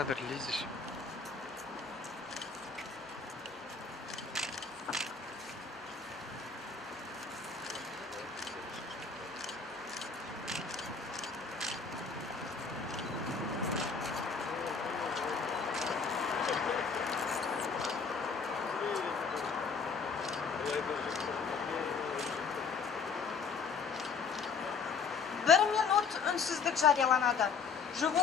кадр лезешь. Bir minut ünsüzlük жарияланады. Живу.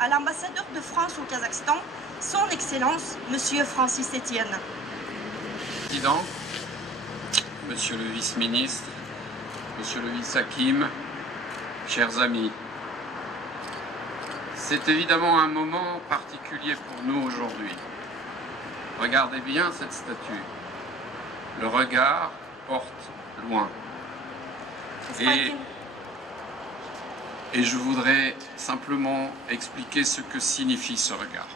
À l'ambassadeur de France au Kazakhstan, son Excellence, Monsieur Francis Etienne. Président, Monsieur le vice-ministre, Monsieur le vice-hakim, chers amis, c'est évidemment un moment particulier pour nous aujourd'hui. Regardez bien cette statue. Le regard porte loin. Et je voudrais simplement expliquer ce que signifie ce regard.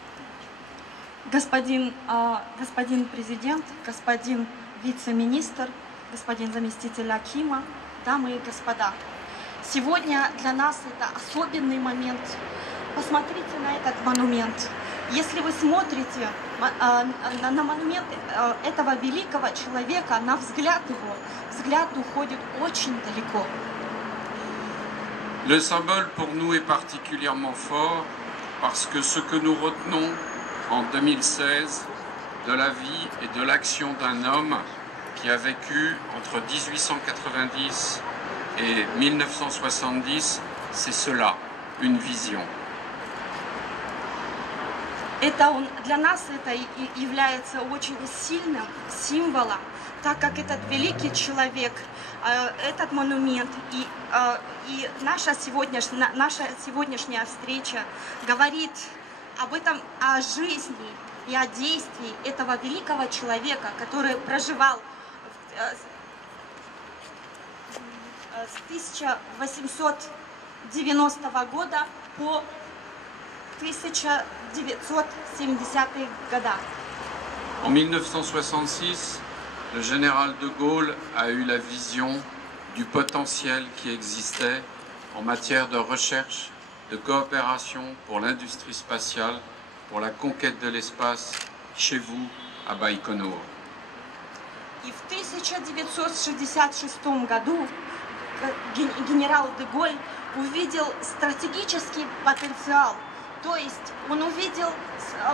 Господин президент, господин вице-министр, господин заместитель Акима, дамы и господа. Сегодня для нас это особенный момент. Посмотрите на этот монумент. Если вы смотрите на монумент этого великого человека, на взгляд его, взгляд уходит очень далеко. Le symbole pour nous est particulièrement fort parce que ce que nous retenons en 2016 de la vie et de l'action d'un homme qui a vécu entre 1890 et 1970, c'est cela, une vision. Для нас это является очень сильным символом, так как этот великий человек, этот монумент и наша сегодняшняя встреча говорит об этом, о жизни и о действии этого великого человека, который проживал с 1890 года по 1970-е годы. En 1966, le général de Gaulle a eu la vision du potentiel qui existait en matière de recherche, de coopération pour l'industrie spatiale, pour la conquête de l'espace chez vous à Baïkonour. И в 1966 году генерал де Голь увидел стратегический потенциал, то есть он увидел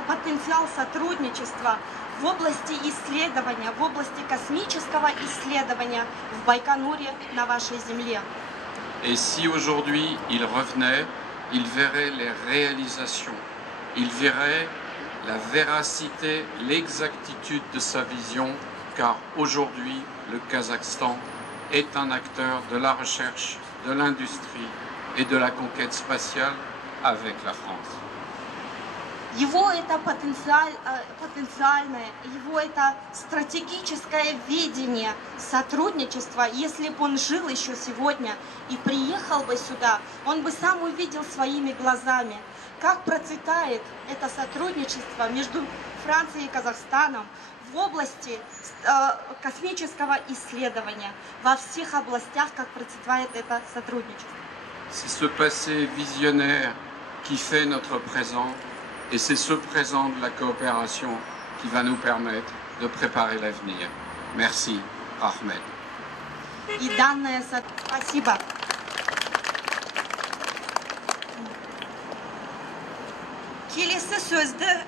потенциал сотрудничества в области исследования, в области космического исследования в Байконуре на вашей земле. Et si aujourd'hui il revenait, il verrait les réalisations, il verrait la véracité, l'exactitude de sa vision, car aujourd'hui le Kazakhstan est un acteur de la recherche, de l'industrie et de la conquête spatiale avec la France. Его это потенциальное, его это стратегическое видение сотрудничества. Если бы он жил еще сегодня и приехал бы сюда, он бы сам увидел своими глазами, как процветает это сотрудничество между Францией и Казахстаном в области космического исследования, во всех областях, как процветает это сотрудничество. C'est ce passé visionnaire qui fait notre présent. Et c'est ce présent de la coopération qui va nous permettre de préparer l'avenir. Merci, Ahmed. И данное спасибо. Келесі сөзді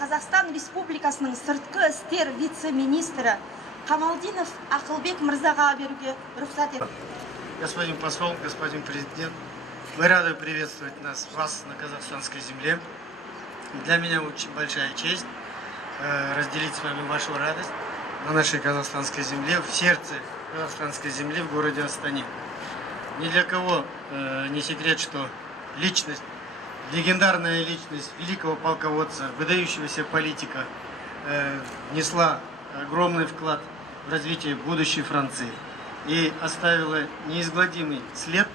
Қазақстан Республикасының сыртқы істер вице-министрі Камалдинов Ақылбек мырзаға беруге рұқсат етіңіз. Господин посол, господин президент, мы рады приветствовать вас на казахстанской земле. Для меня очень большая честь разделить с вами вашу радость на нашей казахстанской земле, в сердце казахстанской земли, в городе Астане. Ни для кого не секрет, что личность, легендарная личность великого полководца, выдающегося политика внесла огромный вклад в развитие будущей Франции и оставила неизгладимый след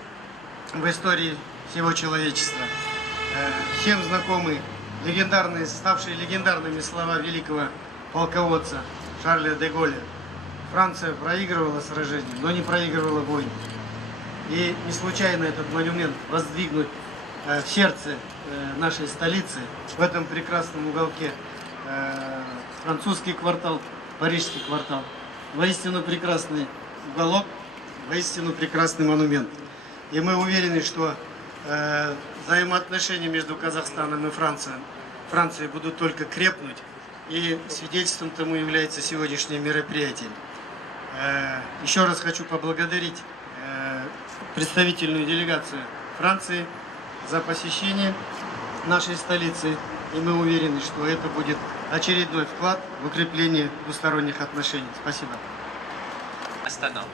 в истории всего человечества. Всем знакомы легендарные, ставшие легендарными слова великого полководца Шарля де Голля. Франция проигрывала сражения, но не проигрывала войны. И не случайно этот монумент воздвигнут в сердце нашей столицы, в этом прекрасном уголке. Французский квартал, парижский квартал. Воистину прекрасный уголок, воистину прекрасный монумент. И мы уверены, что взаимоотношения между Казахстаном и Францией будут только крепнуть. И свидетельством тому является сегодняшнее мероприятие. Еще раз хочу поблагодарить представительную делегацию Франции за посещение нашей столицы. И мы уверены, что это будет очередной вклад в укрепление двусторонних отношений. Спасибо. Astana.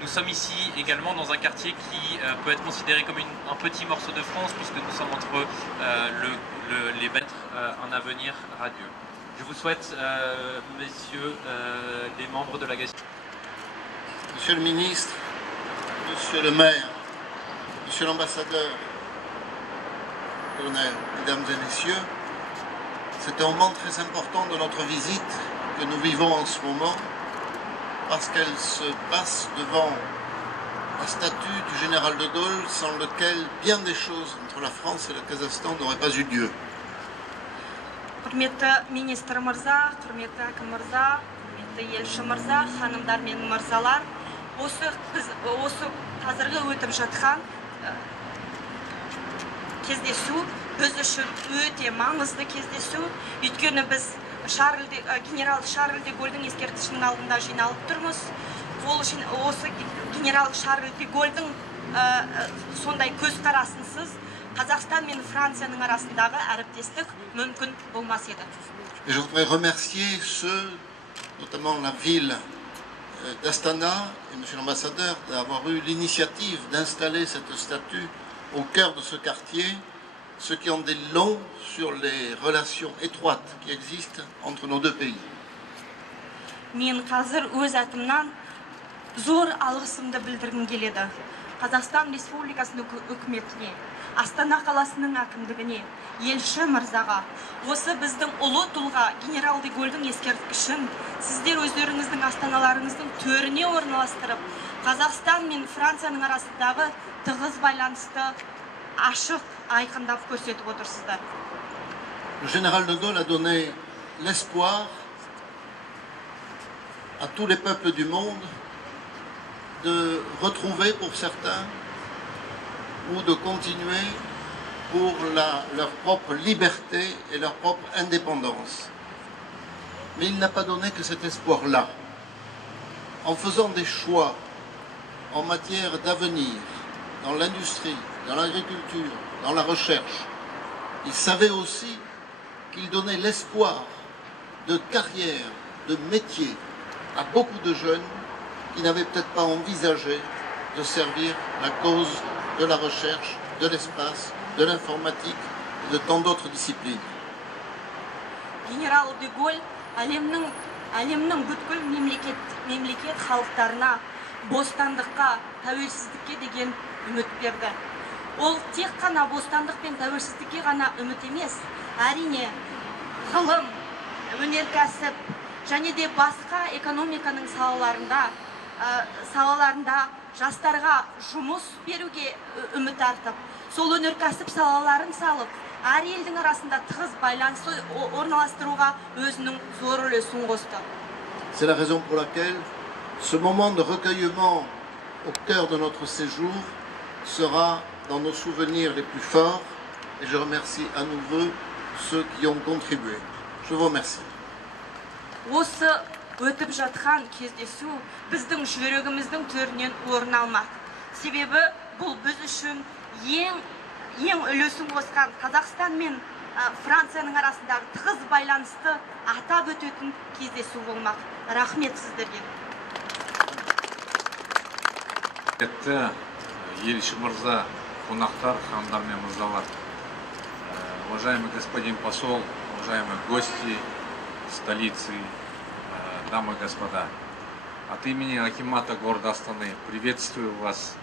Nous sommes ici également dans un quartier qui peut être considéré comme un petit morceau de France puisque nous sommes entre les bêtes, un avenir radieux. Je vous souhaite, messieurs les membres de la Gacilly. Monsieur le ministre, monsieur le maire, monsieur l'ambassadeur, colonel, mesdames et messieurs, c'est un moment très important de notre visite que nous vivons en ce moment, parce qu'elle se passe devant la statue du général de Gaulle, sans lequel bien des choses entre la France et le Kazakhstan n'auraient pas eu lieu. Құрметті министр мырза, құрметті әкім мырза, құрметті елші мырза, ханымдар мен мырзалар, осы қазіргі өтіп жатқан кездесу біз үшін өте маңызды кездесу. Өйткені біз генерал Шарль де Голльдің ескерткішінің алдында жиналып тұрмыз. Осы генерал Шарль де Голльдің сондай көзқарасынсыз Қазақстан мен Францияның арасындағы әріптестік мүмкін болмас еді. Je voudrais remercier ceux, notamment la ville d'Astana et monsieur l'ambassadeur, d'avoir eu l'initiative d'installer cette statue au cœur de ce quartier, ceux qui ont des longs sur les relations étroites qui existent entre nos deux pays. Мен қазір өз атымнан зор алғысымды білдіргім келеді. Қазақстан Республикасының үкіметіне, Астана қаласының әкімдігіне, елші мырзаға, осы біздің ұлы тұлға генерал де Голльдің ескерткішін сіздер өздеріңіздің астаналарыңыздың төріне орналастырып, Қазақстан мен Францияның арасындағы тығыз байланысты ашық айқындап көрсетіп отырсыздар. Le général de Gaulle a donné l'espoir à tous les peuples du monde de retrouver pour certains ou de continuer pour leur propre liberté et leur propre indépendance. Mais il n'a pas donné que cet espoir-là. En faisant des choix en matière d'avenir, dans l'industrie, dans l'agriculture, dans la recherche. Il savait aussi qu'il donnait l'espoir de carrière, de métier à beaucoup de jeunes qui n'avaient peut-être pas envisagé de servir la cause de la recherche, de l'espace, de l'informatique et de tant d'autres disciplines. Генерал де Голь әлемнің бүткіл мемлекет халықтарына бостандыққа, тәуелсіздікке деген үміт берді. Ол тек қана бостандық пен тәуелсіздікке ғана үміт емес, әрине ғылым, өнеркәсіп және де басқа экономиканың салаларында жастарға жұмыс беруге үміт артып, сол өнеркәсіп салаларын салып, әр елдің арасында тығыз байланыс орналастыруға өзінің зор үлесін қосты. C'est la raison pour laquelle ce moment de recueillement au cœur de notre séjour sera dans nos souvenirs les plus forts et je remercie à nouveau ceux qui ont contribué. Je vous remercie. Осы өтіп жатқан кездесу біздің жүрегіміздің төрінен орын алмақ. Себебі бұл біз үшін ең үлесін қосқан Қазақстан мен Францияның арасындағы тығыз байланысты атап өтетін кездесу болмақ. Рахмет сіздерге. Елші мырза, қонақтар, хандар мен мырзалар. Уважаемый господин посол, уважаемые гости столицы, дамы и господа. От имени Акимата города Астаны приветствую вас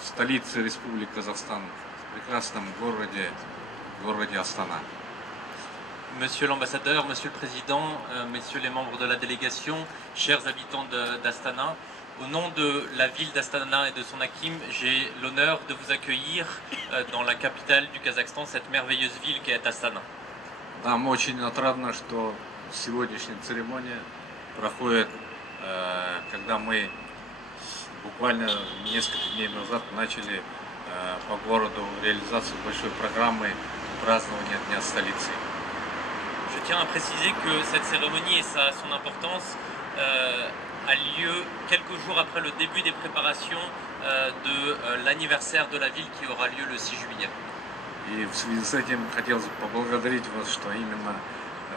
в столице Республики Казахстан, в прекрасном городе Астана. Monsieur l'ambassadeur, monsieur le président, messieurs les membres de la délégation, chers habitants d'Astana, au nom de la ville d'Astana et de son Hakim, j'ai l'honneur de vous accueillir dans la capitale du Kazakhstan, cette merveilleuse ville qui est Astana. Нам очень отрадно, что сегодняшняя церемония проходит, когда мы буквально несколько дней назад начали по городу реализацию большой программы празднования Дня столицы. Je tiens à préciser que cette cérémonie et son importance a lieu quelques jours après le début des préparations de l'anniversaire de la ville qui aura lieu le 6 juillet. И в связи с этим хотелось бы поблагодарить вас, что именно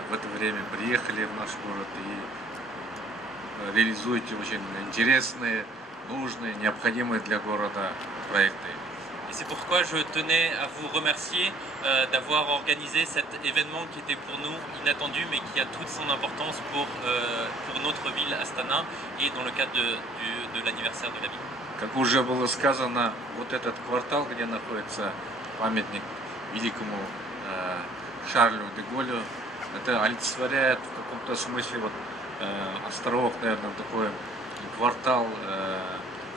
в это время приехали в наш город и реализуете очень интересные, нужные, необходимые для города проекты. Et c'est pourquoi je tenais à vous remercier d'avoir organisé cet événement qui était pour nous inattendu mais qui a toute son importance pour notre ville Astana et dans le cadre de l'anniversaire de la ville. Как уже было сказано, вот этот квартал, где находится памятник великому Шарлю де Голлю, это олицетворяет в каком-то смысле вот, островок, наверное, такой квартал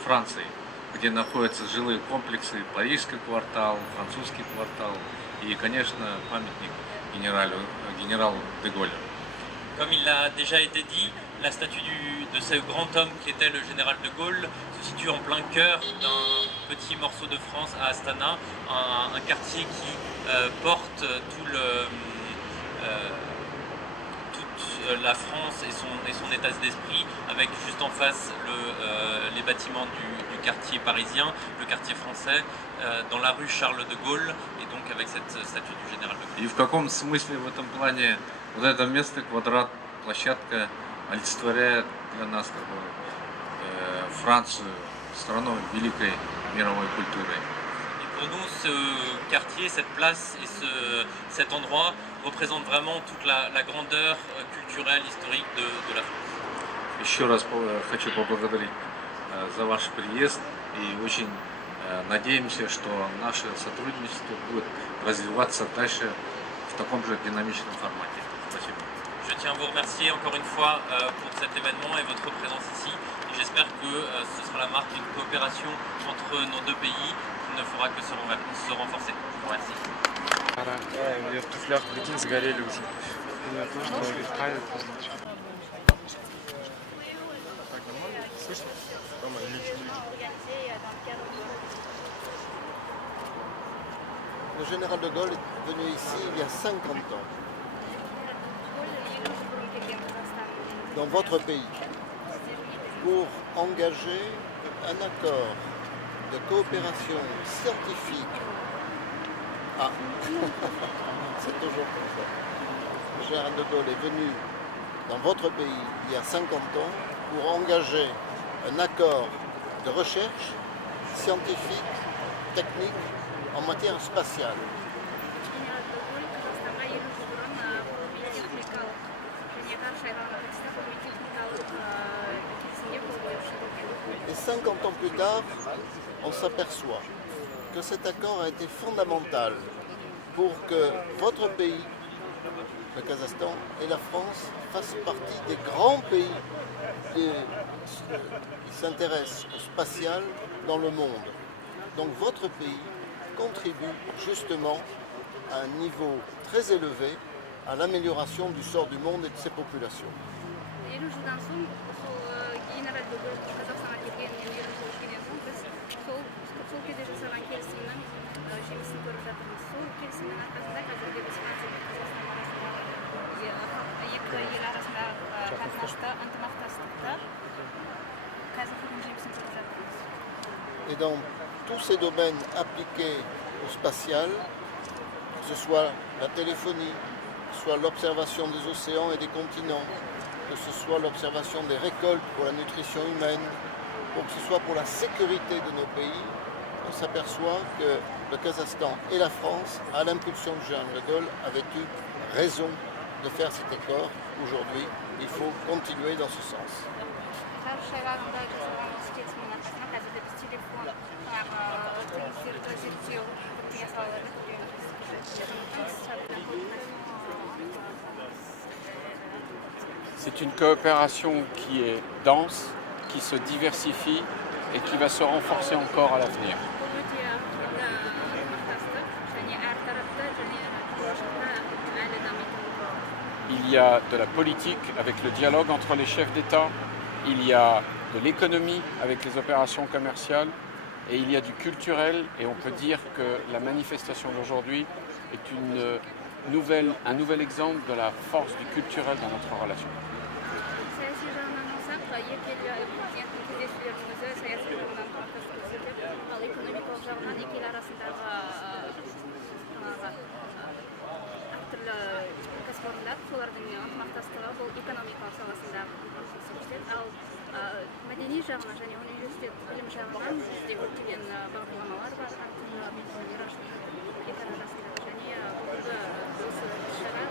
Франции, где находятся жилые комплексы, парижский квартал, французский квартал и, конечно, памятник генералу де Голлю. Comme il a déjà été dit, la statue de ce grand homme qui était le général de Gaulle se situe en plein cœur d'un petit morceau de France à Astana, un quartier qui porte toute la France et son état d'esprit, avec juste en face les bâtiments du quartier parisien, le quartier français, dans la rue Charles de Gaulle, et donc avec cette statue du général de Gaulle. И в каком смысле в этом плане вот это место, квадрат, площадка олицетворяет для нас Францию, страну великой мировой культуры. Pour nous, ce quartier, cette place et cet endroit représentent vraiment toute la grandeur culturelle, historique de la France. Еще раз хочу поблагодарить за ваш приезд и очень надеемся, что наше сотрудничество будет развиваться дальше в таком же динамичном формате. Спасибо. Je tiens à vous remercier encore une fois pour cet événement et votre présence ici. Et j'espère que ce sera la marque d'une coopération entre nos deux pays qui ne fera que se renforcer. Je vous remercie. Я в туфлях, прикинь, сгорели уже. Я тоже память позначил. Так, нормально? Слышно? Рома, или чуть ближе? Le général de Gaulle est venu ici il y a 50 ans, dans votre pays, pour engager un accord de coopération scientifique. Ah, c'est toujours comme ça. Le général de Gaulle est venu dans votre pays il y a 50 ans pour engager un accord de recherche scientifique, technique en matière spatiale. Et 50 ans plus tard, on s'aperçoit que cet accord a été fondamental pour que votre pays, le Kazakhstan et la France fassent partie des grands pays qui s'intéressent au spatial dans le monde. Donc votre pays contribue justement à un niveau très élevé à l'amélioration du sort du monde et de ses populations. Et dans tous ces domaines appliqués au spatial, que ce soit la téléphonie, que ce soit l'observation des océans et des continents, que ce soit l'observation des récoltes pour la nutrition humaine, ou que ce soit pour la sécurité de nos pays, on s'aperçoit que le Kazakhstan et la France, à l'impulsion du général de Gaulle, avaient eu raison de faire cet accord. Aujourd'hui, il faut continuer dans ce sens. C'est une coopération qui est dense, qui se diversifie et qui va se renforcer encore à l'avenir. Il y a de la politique avec le dialogue entre les chefs d'État, il y a de l'économie avec les opérations commerciales et il y a du culturel, et on peut dire que la manifestation d'aujourd'hui est un nouvel exemple de la force du culturel dans notre relation. мәдени жағынан және университет білім жағынан бізде көптеген бағдарламалар бар арасында және бүгінгі осы іс-шара